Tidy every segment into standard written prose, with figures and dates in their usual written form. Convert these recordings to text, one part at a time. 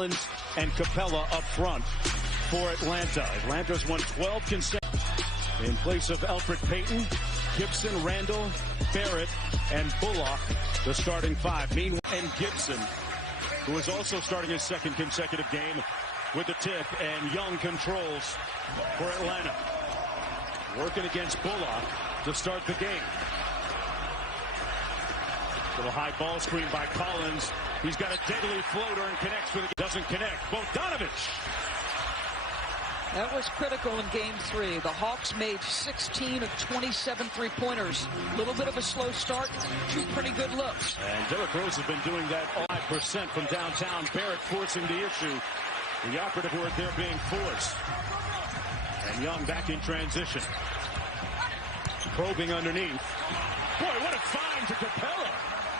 And Capella up front for Atlanta. Atlanta's won 12 consecutive. In place of Elfrid Payton, Gibson, Randall, Barrett, and Bullock, the starting five. Meanwhile, and Gibson, who is also starting his second consecutive game with the tip, and Young controls for Atlanta. Working against Bullock to start the game. Little high ball screen by Collins. He's got a deadly floater and connects with it. Doesn't connect. Bogdanovich. That was critical in game 3. The Hawks made 16 of 27 three-pointers. A little bit of a slow start. 2 pretty good looks. And Derrick Rose has been doing that 5% from downtown. Barrett forcing the issue. The operative word there being force. And Young back in transition. Probing underneath. Boy, what a find to Capella.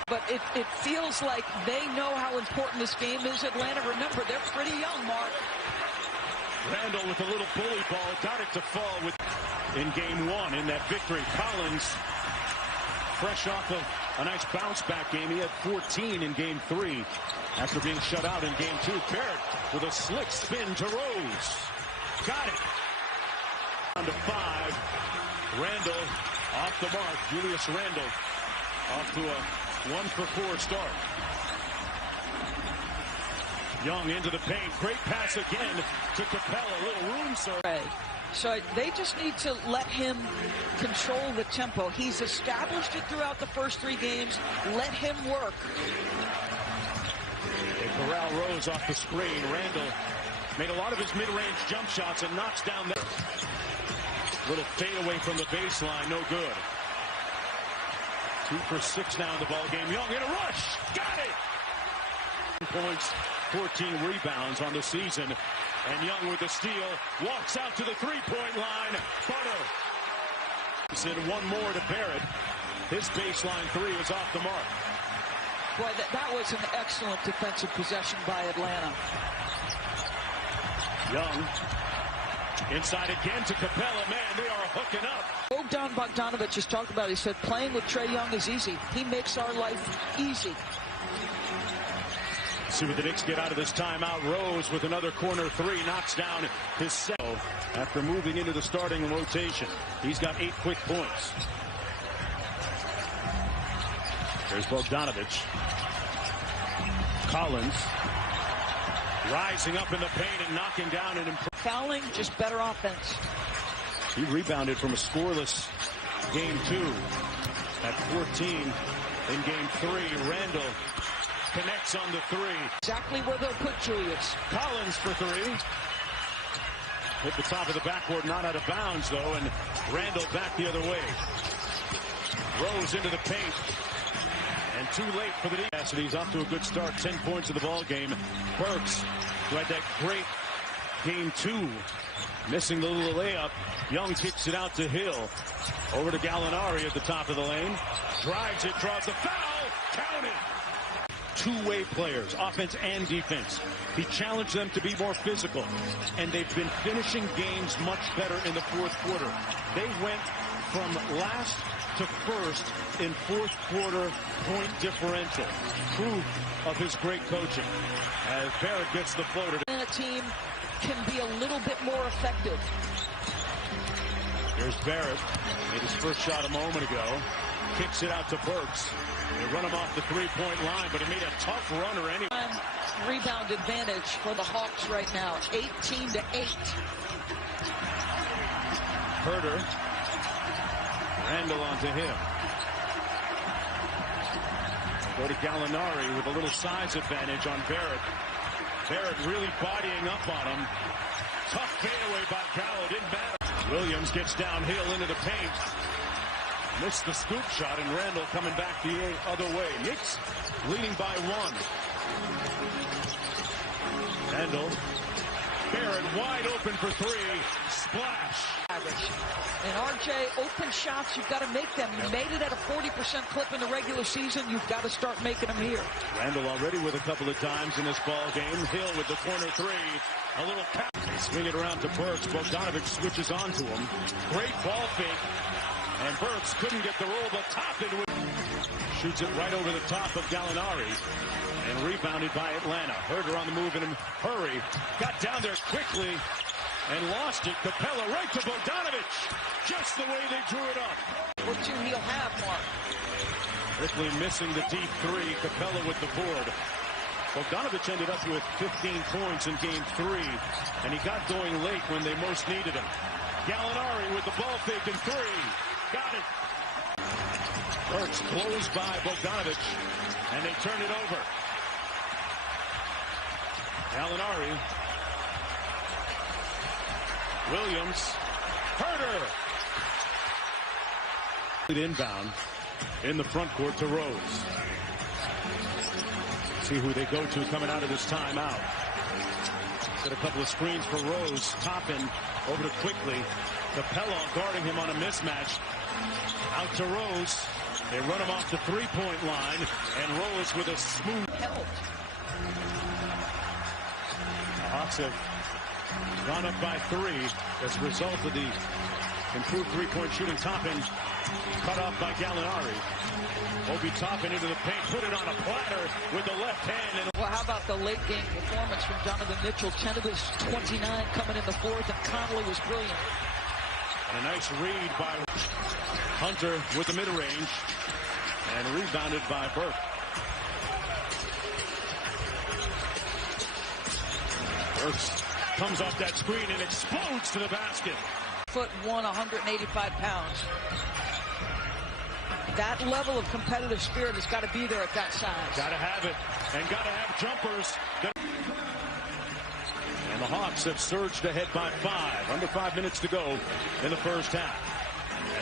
But it feels like they know how important this game is. Atlanta, remember, they're pretty young, Mark. Randall with a little bully ball, got it to fall with in game 1 in that victory. Collins, fresh off of a nice bounce back game. He had 14 in game 3 after being shut out in game 2. Barrett with a slick spin to Rose. Got it. Down to 5. Randall off the mark. Julius Randall off to a 1-for-4 start. Young into the paint. Great pass again to Capella. A little room serve. So they just need to let him control the tempo. He's established it throughout the first 3 games. Let him work. They corral Rose off the screen. Randall made a lot of his mid-range jump shots and knocks down there. Little fadeaway from the baseline. No good. 2 for 6 now in the ball game. Young in a rush. Got it. Points, 14 rebounds on the season. And Young with the steal. Walks out to the three-point line. Butter. Send one more to Barrett. His baseline 3 is off the mark. Boy, that was an excellent defensive possession by Atlanta. Young. Inside again to Capella. Man, they are hooking up. Bogdanovich has talked about it. He said playing with Trae Young is easy. He makes our life easy. See what the Knicks get out of this timeout. Rose with another corner 3 knocks down his second after moving into the starting rotation. He's got 8 quick points. There's Bogdanovich. Collins rising up in the paint and knocking down an fouling, just better offense. He rebounded from a scoreless game 2 at 14 in game 3. Randall connects on the 3. Exactly where they'll put Julius. Collins for 3. Hit the top of the backboard, not out of bounds though, and Randall back the other way. Rose into the paint. And too late for the defense. He's off to a good start. 10 points in the ball game. Burks, who had that great game 2, missing the little layup. Young kicks it out to Hill. Over to Gallinari at the top of the lane. Drives it, draws the foul. Count it. Two-way players, offense and defense. He challenged them to be more physical, and they've been finishing games much better in the 4th quarter. They went from last to first in 4th quarter point differential. Proof of his great coaching as Barrett gets the floater. And a team can be a little bit more effective. Here's Barrett. Made his first shot a moment ago. Kicks it out to Burks. They run him off the 3-point line, but he made a tough runner anyway. Rebound advantage for the Hawks right now, 18-8. Herter. Randall onto him. Go to Gallinari with a little size advantage on Barrett. Barrett really bodying up on him. Tough fadeaway by Gallo, didn't matter. Williams gets downhill into the paint. Missed the scoop shot, and Randall coming back the other way. Knicks leading by 1. Randall. Barrett wide open for 3. Splash. And RJ, open shots, you've got to make them. You made it at a 40% clip in the regular season. You've got to start making them here. Randall already with a couple of times in this ball game. Hill with the corner 3. A little cap. Swing it around to Burks. Bogdanovich switches on to him. Great ball fake. And Burks couldn't get the roll, but top it. Shoots it right over the top of Gallinari. And rebounded by Atlanta. Herder on the move in a hurry. Got down there quickly and lost it. Capella right to Bogdanovich. Just the way they drew it up. What two he'll have, Mark? Quickly missing the deep three. Capella with the board. Bogdanovich ended up with 15 points in game 3, and he got going late when they most needed him. Gallinari with the ball fake and 3. Got it. Burks closed by Bogdanovich, and they turn it over. Gallinari. Williams. Herder. Inbound in the front court to Rose. See who they go to coming out of this timeout. Set a couple of screens for Rose. Toppin over to Quickly. Capella guarding him on a mismatch. Out to Rose. They run him off the three-point line, and Rose with a smooth Help. The Hawks have gone up by 3 as a result of the improved three-point shooting. Toppin cut off by Gallinari. Obi Toppin into the paint, put it on a platter with the left hand. And well, how about the late game performance from Donovan Mitchell? 10 of his 29 coming in the 4th, and Conley was brilliant. And a nice read by Hunter with the mid-range, and rebounded by Burke. Burks comes off that screen and explodes to the basket. 6'1", 185 pounds. That level of competitive spirit has got to be there at that size. Got to have it, and got to have jumpers. And the Hawks have surged ahead by 5. Under 5 minutes to go in the first half.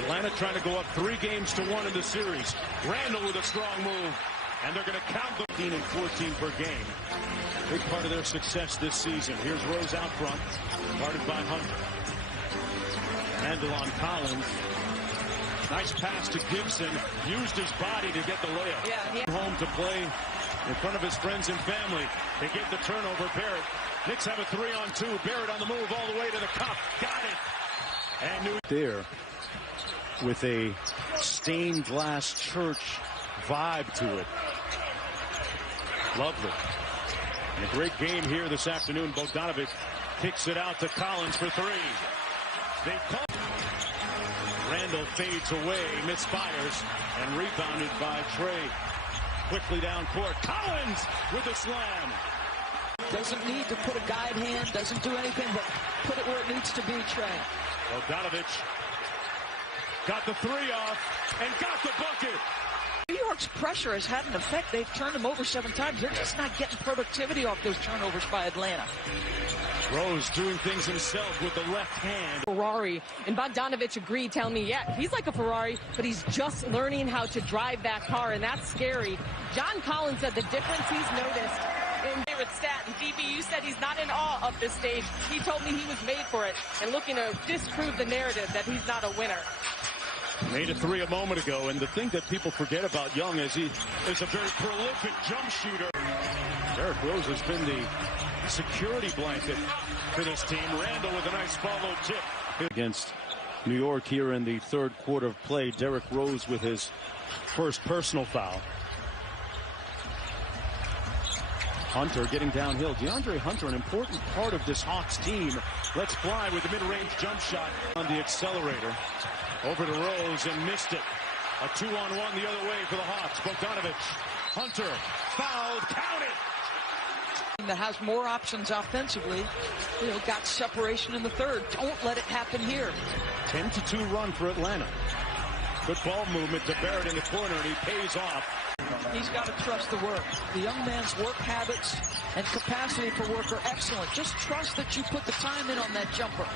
Atlanta trying to go up 3 games to 1 in the series. Randall with a strong move, and they're going to count the 15 and 14 per game. Big part of their success this season. Here's Rose out front, guarded by Hunter. Handle on Collins. Nice pass to Gibson. Used his body to get the layup. Yeah. Home to play in front of his friends and family. They get the turnover. Barrett. Knicks have a 3-on-2. Barrett on the move all the way to the cup. Got it. And New there with a stained glass church vibe to it. Lovely. And a great game here this afternoon. Bogdanovich kicks it out to Collins for 3. They call. Randall fades away, misfires, and rebounded by Trey. Quickly down court. Collins with the slam. Doesn't need to put a guide hand, doesn't do anything but put it where it needs to be, Trey. Bogdanovich got the 3 off and got the bucket. New York's pressure has had an effect. They've turned him over 7 times. They're just not getting productivity off those turnovers by Atlanta. Rose doing things himself with the left hand. Ferrari, and Bogdanovich agreed, telling me, yeah, he's like a Ferrari, but he's just learning how to drive that car, and that's scary. John Collins said the difference he's noticed in favorite stat, and DB, you said he's not in awe of this stage. He told me he was made for it, and looking to disprove the narrative that he's not a winner. Made a 3 a moment ago, and the thing that people forget about Young is he is a very prolific jump shooter. Derrick Rose has been the security blanket for this team. Randall with a nice follow tip. Against New York here in the 3rd quarter of play. Derrick Rose with his first personal foul. Hunter getting downhill. DeAndre Hunter, an important part of this Hawks team. Let's fly with the mid-range jump shot on the accelerator. Over to Rose and missed it. A 2-on-1 the other way for the Hawks. Bogdanovich. Hunter fouled. Count it. That has more options offensively. Got separation in the 3rd. Don't let it happen here. 10-2 run for Atlanta. Good ball movement to Barrett in the corner, and he pays off. He's got to trust the work. The young man's work habits and capacity for work are excellent. Just trust that you put the time in on that jumper.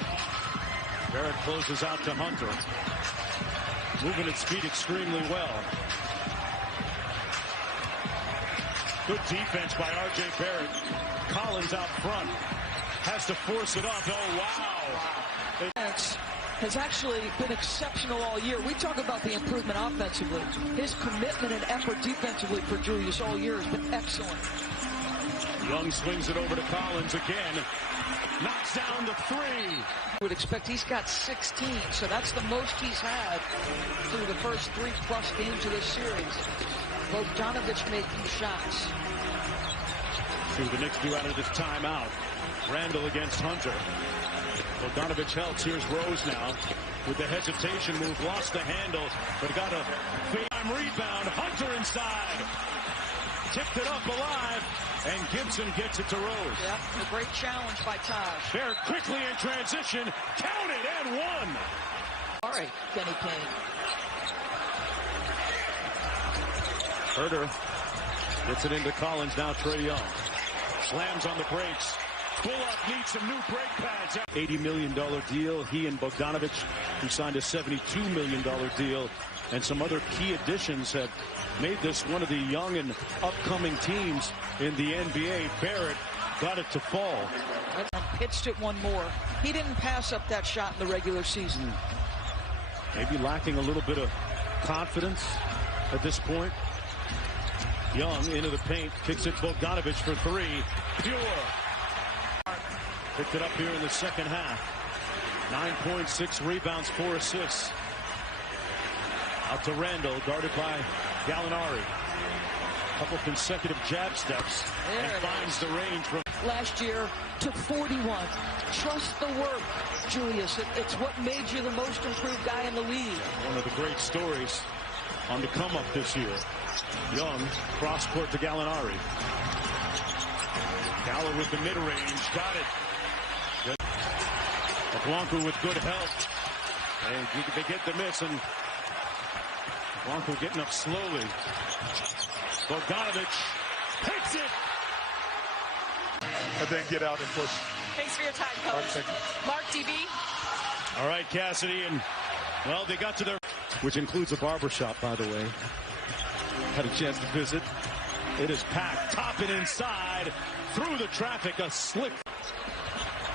Barrett closes out to Hunter. Moving its feet extremely well. Good defense by R.J. Barrett. Collins out front. Has to force it up. Oh, wow. Defense has actually been exceptional all year. We talk about the improvement offensively. His commitment and effort defensively for Julius all year has been excellent. Young swings it over to Collins again. Knocks down the 3. Would expect he's got 16, so that's the most he's had through the first 3+ games of this series. Bogdanovich making shots. See what the Knicks do out of this timeout. Randall against Hunter. Bogdanovich helps. Here's Rose now with the hesitation move. Lost the handle, but got a big-time rebound. Hunter inside. Tipped it up alive, and Gibson gets it to Rose. Yeah, a great challenge by Taj. They're quickly in transition. Counted and one. All right, Kenny Payne. Herter gets it into Collins. Now Trae Young. Slams on the brakes. Bullock needs some new brake pads. $80 million deal. He and Bogdanovich, who signed a $72 million deal. And some other key additions have made this one of the young and upcoming teams in the NBA. Barrett got it to fall. And pitched it one more. He didn't pass up that shot in the regular season. Maybe lacking a little bit of confidence at this point. Young into the paint, kicks it Bogdanovich for three. Pure. Picked it up here in the second half. 9.6 rebounds, 4 assists. Out to Randall, guarded by Gallinari. Couple consecutive jab steps and finds the range from last year. Took 41. Trust the work, Julius. It's what made you the most improved guy in the league. One of the great stories on the come up this year. Young cross court to Gallinari. Galler with the mid range, got it. Blanco with good help, and they get the miss, and Blanco getting up slowly. Bogdanovich takes it. And then get out and push. Thanks for your time, Coach. Mark TV. All right, Cassidy, and well, they got to their, which includes a barbershop, by the way. Had a chance to visit. It is packed, top and inside, through the traffic, a slick.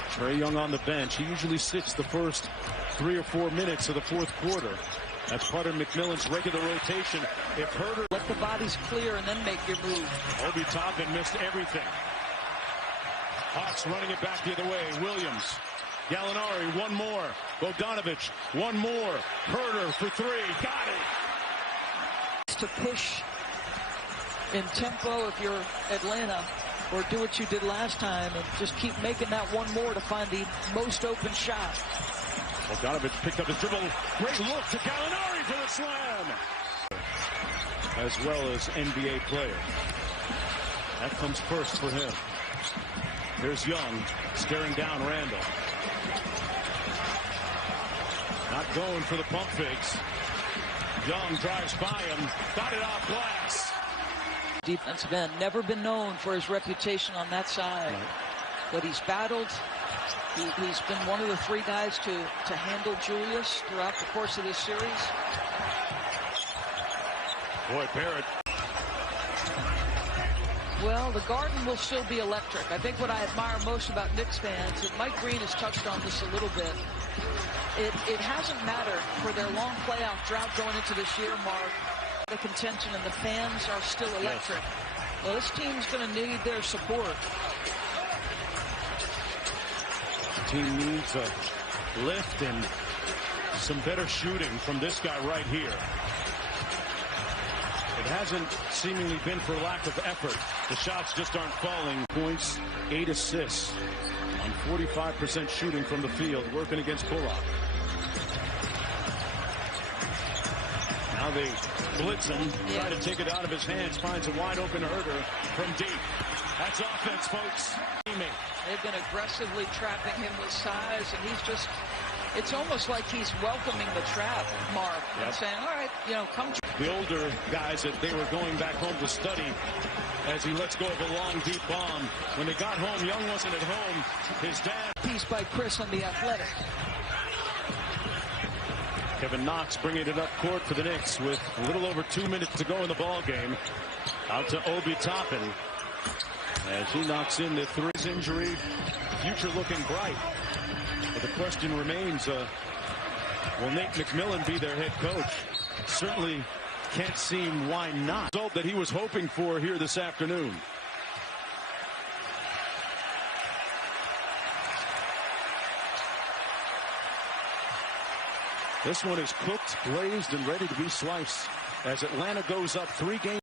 Trae Young on the bench. He usually sits the first 3 or 4 minutes of the fourth quarter. That's part of McMillan's regular rotation. If Herter, let the bodies clear and then make your move. Obi Toppin missed everything. Hawks running it back the other way. Williams, Gallinari, one more. Bogdanovich, one more. Herter for three, got it. To push in tempo if you're Atlanta, or do what you did last time and just keep making that one more to find the most open shot. Bogdanovich picked up his dribble. Great look to Gallinari for the slam. As well as NBA player. That comes first for him. Here's Young staring down Randall. Not going for the pump fakes. Young drives by him. Got it off glass. Defensive end, never been known for his reputation on that side, but he's battled. He's been one of the 3 guys to handle Julius throughout the course of this series. Boy, Barrett. Well, the Garden will still be electric. I think what I admire most about Knicks fans, and Mike Green has touched on this a little bit, it hasn't mattered for their long playoff drought going into this year, Mark. The contention and the fans are still electric. Yes. Well, this team's going to need their support. The team needs a lift and some better shooting from this guy right here. It hasn't seemingly been for lack of effort. The shots just aren't falling. Points, 8 assists on 45% shooting from the field, working against Bullock. Now they blitz him, try to take it out of his hands, finds a wide open Herter from deep. That's offense, folks. They've been aggressively trapping him with size, and he's just, it's almost like he's welcoming the trap, Mark, and saying, all right, come. The older guys that they were going back home to study as he lets go of a long, deep bomb. When they got home, Young wasn't at home. His dad. Piece by Chris on the Athletic. Kevin Knox bringing it up court for the Knicks with a little over 2 minutes to go in the ball game. Out to Obi Toppin as he knocks in the 3. Injury, future looking bright. But the question remains, will Nate McMillan be their head coach? Certainly can't seem why not. Result that he was hoping for here this afternoon. This one is cooked, glazed, and ready to be sliced as Atlanta goes up 3 games.